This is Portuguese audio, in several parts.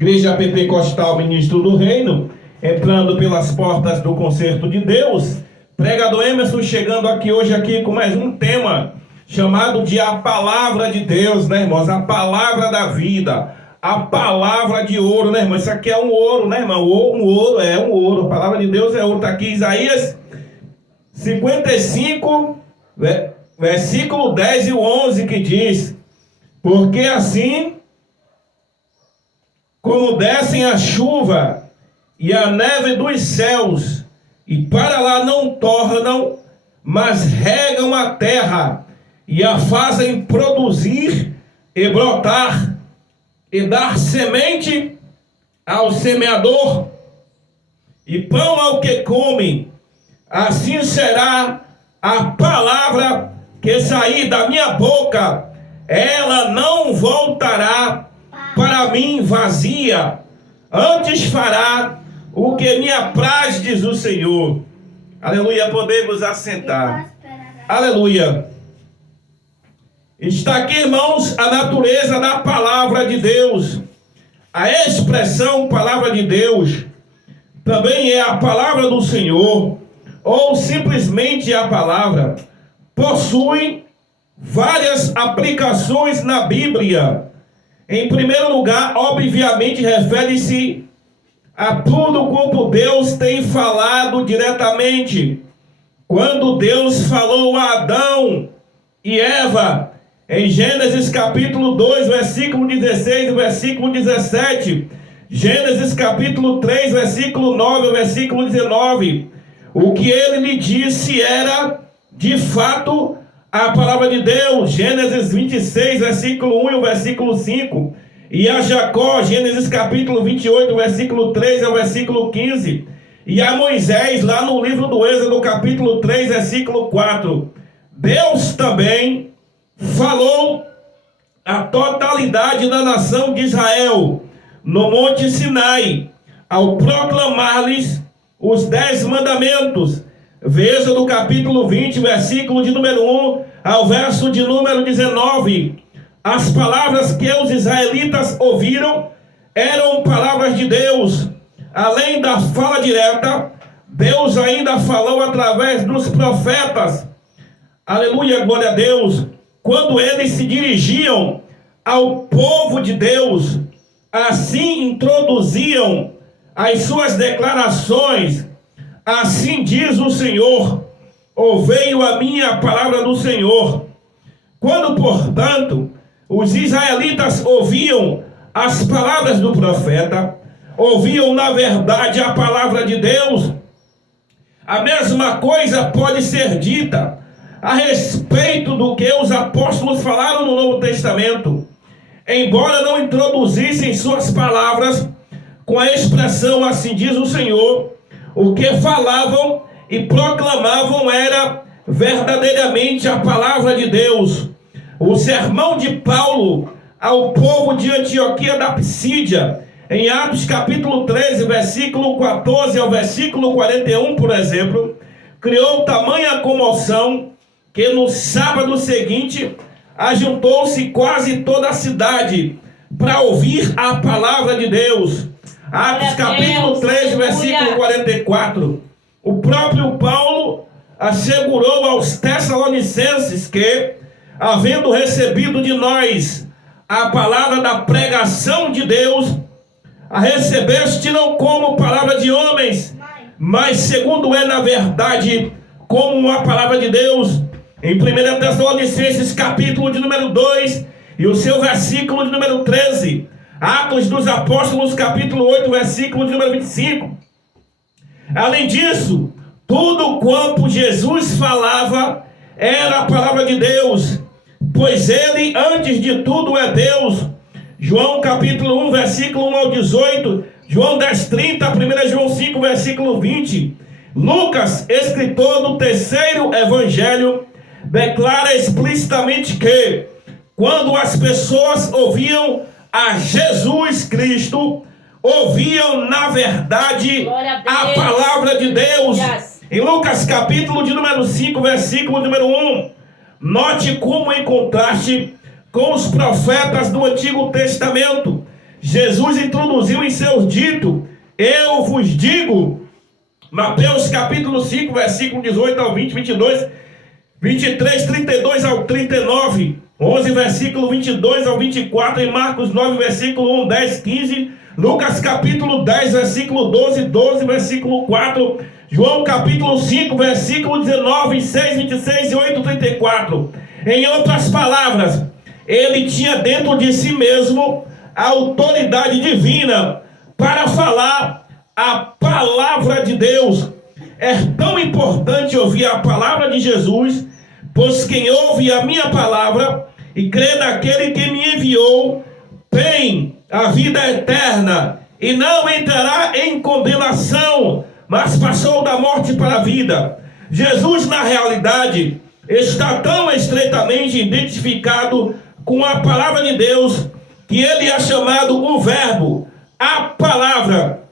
Igreja Pentecostal Ministro do Reino, entrando pelas portas do concerto de Deus. Pregador Emerson chegando aqui hoje com mais um tema chamado de a palavra de Deus, né, irmãos? A palavra da vida, a palavra de ouro, né, irmão? Isso aqui é um ouro, né, irmão? Um ouro. A palavra de Deus é ouro. Está aqui Isaías 55, versículo 10 e 11, que diz: porque assim como descem a chuva e a neve dos céus, e para lá não tornam, mas regam a terra, e a fazem produzir e brotar, e dar semente ao semeador, e pão ao que come, assim será a palavra que sair da minha boca, ela não voltará para mim vazia, antes fará o que me apraz, diz o Senhor. Aleluia, podemos assentar. Aleluia. Está aqui, irmãos, a natureza da palavra de Deus. A expressão palavra de Deus também é a palavra do Senhor, ou simplesmente a palavra. Possui várias aplicações na Bíblia. Em primeiro lugar, obviamente, refere-se a tudo como Deus tem falado diretamente. Quando Deus falou a Adão e Eva, em Gênesis capítulo 2, versículo 16 e versículo 17, Gênesis capítulo 3, versículo 9 e versículo 19, o que ele lhe disse era, de fato, a palavra de Deus. Gênesis 26, versículo 1 e o versículo 5. E a Jacó, Gênesis capítulo 28, versículo 3 ao versículo 15. E a Moisés, lá no livro do Êxodo, capítulo 3, versículo 4. Deus também falou a totalidade da nação de Israel no Monte Sinai, ao proclamar-lhes os 10 mandamentos. Veja do capítulo 20, versículo de número 1 ao verso de número 19. As palavras que os israelitas ouviram eram palavras de Deus. Além da fala direta, Deus ainda falou através dos profetas. Aleluia, glória a Deus. Quando eles se dirigiam ao povo de Deus, assim introduziam as suas declarações. Assim diz o Senhor: ouveio a minha palavra do Senhor. Quando, portanto, os israelitas ouviam as palavras do profeta, ouviam na verdade a palavra de Deus, a mesma coisa pode ser dita a respeito do que os apóstolos falaram no Novo Testamento. Embora não introduzissem suas palavras com a expressão assim diz o Senhor, o que falavam e proclamavam era verdadeiramente a palavra de Deus. O sermão de Paulo ao povo de Antioquia da Psídia, em Atos capítulo 13, versículo 14 ao versículo 41, por exemplo, criou tamanha comoção que no sábado seguinte ajuntou-se quase toda a cidade para ouvir a palavra de Deus. Atos capítulo 3, versículo 44. O próprio Paulo assegurou aos Tessalonicenses que, havendo recebido de nós a palavra da pregação de Deus, a recebeste não como palavra de homens, mas segundo é na verdade como a palavra de Deus. Em 1 Tessalonicenses capítulo de número 2 e o seu versículo de número 13. Atos dos Apóstolos, capítulo 8, versículo de número 25. Além disso, tudo quanto Jesus falava era a palavra de Deus, pois ele, antes de tudo, é Deus. João, capítulo 1, versículo 1 ao 18. João 10, 30. 1 João 5, versículo 20. Lucas, escritor do terceiro evangelho, declara explicitamente que, quando as pessoas ouviam a Jesus Cristo, ouviam na verdade a palavra de Deus. Em Lucas capítulo de número 5, versículo número 1, note como em contraste com os profetas do Antigo Testamento, Jesus introduziu em seu dito: eu vos digo, Mateus capítulo 5, versículo 18 ao 20, 22, 23, 32 ao 39, 11, versículo 22 ao 24, e Marcos 9, versículo 1, 10, 15, Lucas capítulo 10, versículo 12, 12, versículo 4, João capítulo 5, versículo 19, 6, 26 e 8, 34. Em outras palavras, ele tinha dentro de si mesmo a autoridade divina para falar a palavra de Deus. É tão importante ouvir a palavra de Jesus, pois quem ouve a minha palavra e crê naquele que me enviou tem a vida eterna e não entrará em condenação, mas passou da morte para a vida. Jesus, na realidade, está tão estreitamente identificado com a palavra de Deus que ele é chamado o Verbo, a palavra.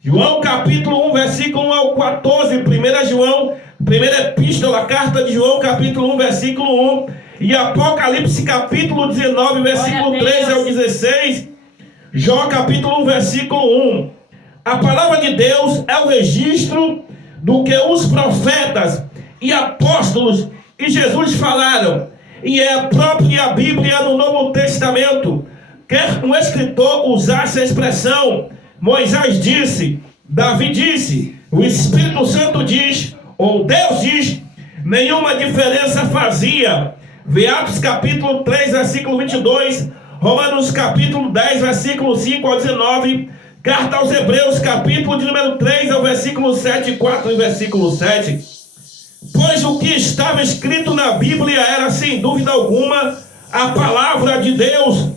João capítulo 1, versículo 1 ao 14, 1 João, primeira epístola, carta de João capítulo 1, versículo 1, e Apocalipse capítulo 19, versículo 13 ao 16, Jó capítulo 1, versículo 1. A palavra de Deus é o registro do que os profetas e apóstolos e Jesus falaram, e é a própria Bíblia no Novo Testamento. Quer um escritor usasse a expressão Moisés disse, Davi disse, o Espírito Santo diz, ou Deus diz, nenhuma diferença fazia. Vê Atos capítulo 3, versículo 22, Romanos capítulo 10, versículo 5 ao 19, carta aos Hebreus capítulo de número 3, ao versículo 7 e 4 e versículo 7. Pois o que estava escrito na Bíblia era, sem dúvida alguma, a palavra de Deus.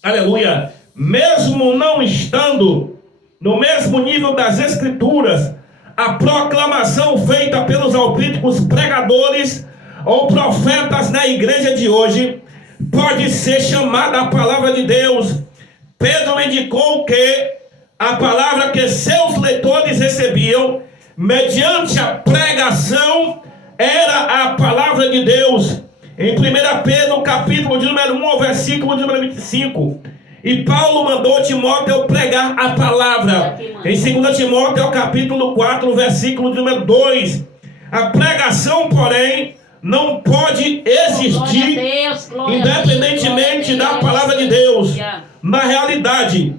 Aleluia. Mesmo não estando no mesmo nível das Escrituras, a proclamação feita pelos autênticos pregadores ou profetas na igreja de hoje pode ser chamada a palavra de Deus. Pedro indicou que a palavra que seus leitores recebiam mediante a pregação era a palavra de Deus. Em 1 Pedro capítulo de número 1 ao versículo de número 25, e Paulo mandou Timóteo pregar a palavra. Em 2 Timóteo capítulo 4, versículo de número 2, a pregação, porém, não pode existir independentemente da palavra de Deus. Na realidade,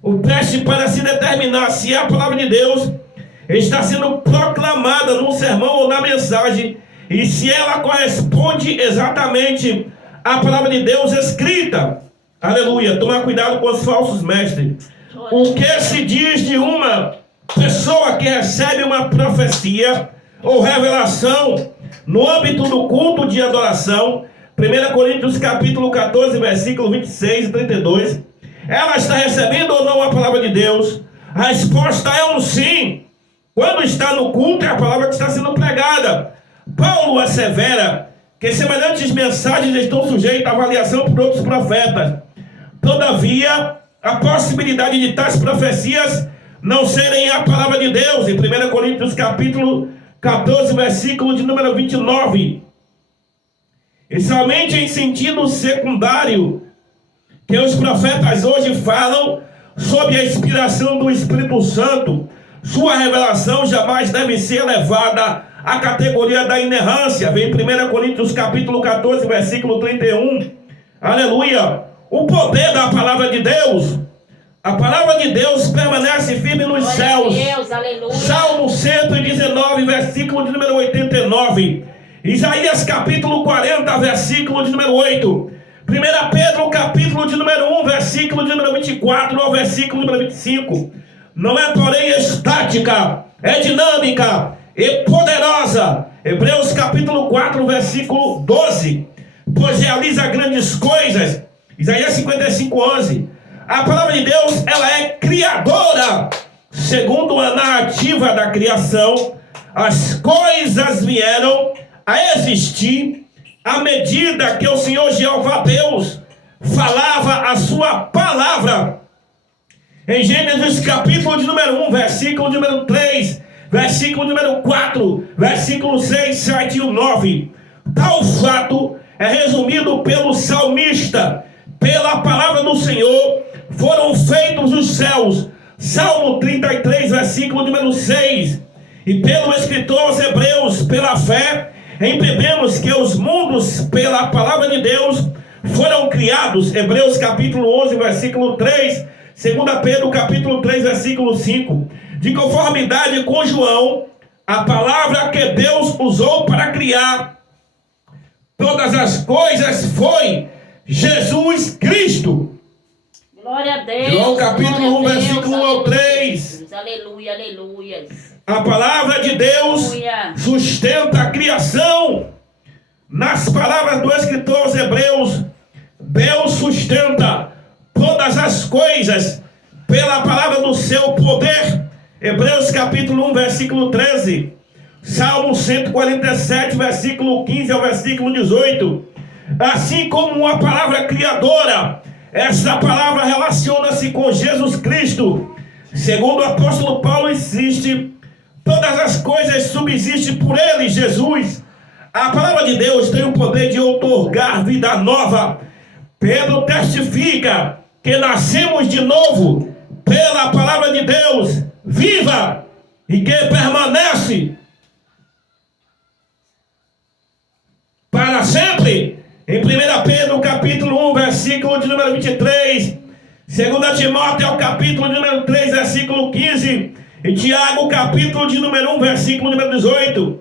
o teste para se determinar se a palavra de Deus está sendo proclamada num sermão ou na mensagem, e se ela corresponde exatamente à palavra de Deus escrita. Aleluia. Tomar cuidado com os falsos mestres. O que se diz de uma pessoa que recebe uma profecia ou revelação no âmbito do culto de adoração? 1 Coríntios capítulo 14, versículo 26 e 32. Ela está recebendo ou não a palavra de Deus? A resposta é um sim. Quando está no culto, é a palavra que está sendo pregada. Paulo assevera que semelhantes mensagens estão sujeitas à avaliação por outros profetas. Todavia, a possibilidade de tais profecias não serem a palavra de Deus, em 1 Coríntios capítulo 14, versículo de número 29. E somente em sentido secundário, que os profetas hoje falam sob a inspiração do Espírito Santo, sua revelação jamais deve ser levada à categoria da inerrância. Vem 1 Coríntios capítulo 14, versículo 31. Aleluia. O poder da palavra de Deus. A palavra de Deus permanece firme nos céus. Deus, Salmo 119, versículo de número 89. Isaías capítulo 40, versículo de número 8. 1 Pedro capítulo de número 1, versículo de número 24 ao versículo de número 25. Não é, porém, estática, é dinâmica e poderosa. Hebreus capítulo 4, versículo 12. Pois realiza grandes coisas. Isaías 55, 11. A palavra de Deus, ela é criadora. Segundo a narrativa da criação, as coisas vieram a existir à medida que o Senhor Jeová Deus falava a sua palavra. Em Gênesis capítulo de número 1, versículo de número 3, versículo de número 4, versículo 6, 7 e 9. Tal fato é resumido pelo salmista, pela palavra do do Senhor foram feitos os céus. Salmo 33, versículo número 6. E pelo escritor aos Hebreus, pela fé, entendemos que os mundos, pela palavra de Deus, foram criados. Hebreus capítulo 11, versículo 3. 2 Pedro capítulo 3, versículo 5. De conformidade com João, a palavra que Deus usou para criar todas as coisas foi Jesus Cristo. Glória a Deus. João capítulo 1, versículo 1 ao 3. Aleluia, aleluia. A palavra de Deus sustenta a criação. Nas palavras do escritor aos Hebreus, Deus sustenta todas as coisas pela palavra do seu poder. Hebreus capítulo 1, versículo 13. Salmo 147, versículo 15 ao versículo 18. Assim como uma palavra criadora, essa palavra relaciona-se com Jesus Cristo. Segundo o apóstolo Paulo insiste, todas as coisas subsistem por ele, Jesus. A palavra de Deus tem o poder de outorgar vida nova. Pedro testifica que nascemos de novo pela palavra de Deus, viva e que permanece para sempre. Em 1 Pedro capítulo 1, versículo de número 23, 2 Timóteo capítulo de número 3, versículo 15, e Tiago capítulo de número 1, versículo número 18.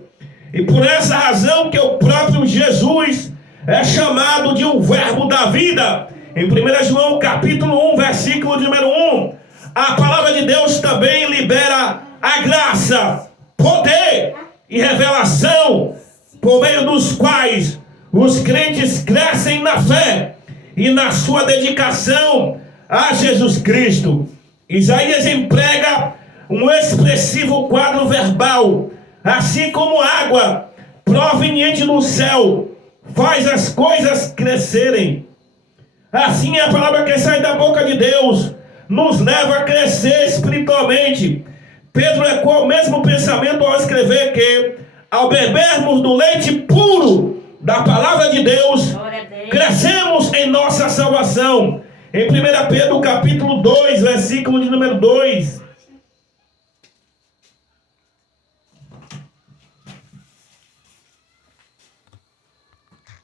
E por essa razão que o próprio Jesus é chamado de um verbo da vida. Em 1 João capítulo 1, versículo de número 1, a palavra de Deus também libera a graça, poder e revelação, por meio dos quais os crentes crescem na fé e na sua dedicação a Jesus Cristo. Isaías emprega um expressivo quadro verbal, assim como água proveniente do céu faz as coisas crescerem. Assim a palavra que sai da boca de Deus nos leva a crescer espiritualmente. Pedro ecoa o mesmo pensamento ao escrever que, ao bebermos do leite puro da palavra de Deus, crescemos em nossa salvação. Em 1 Pedro capítulo 2, versículo de número 2.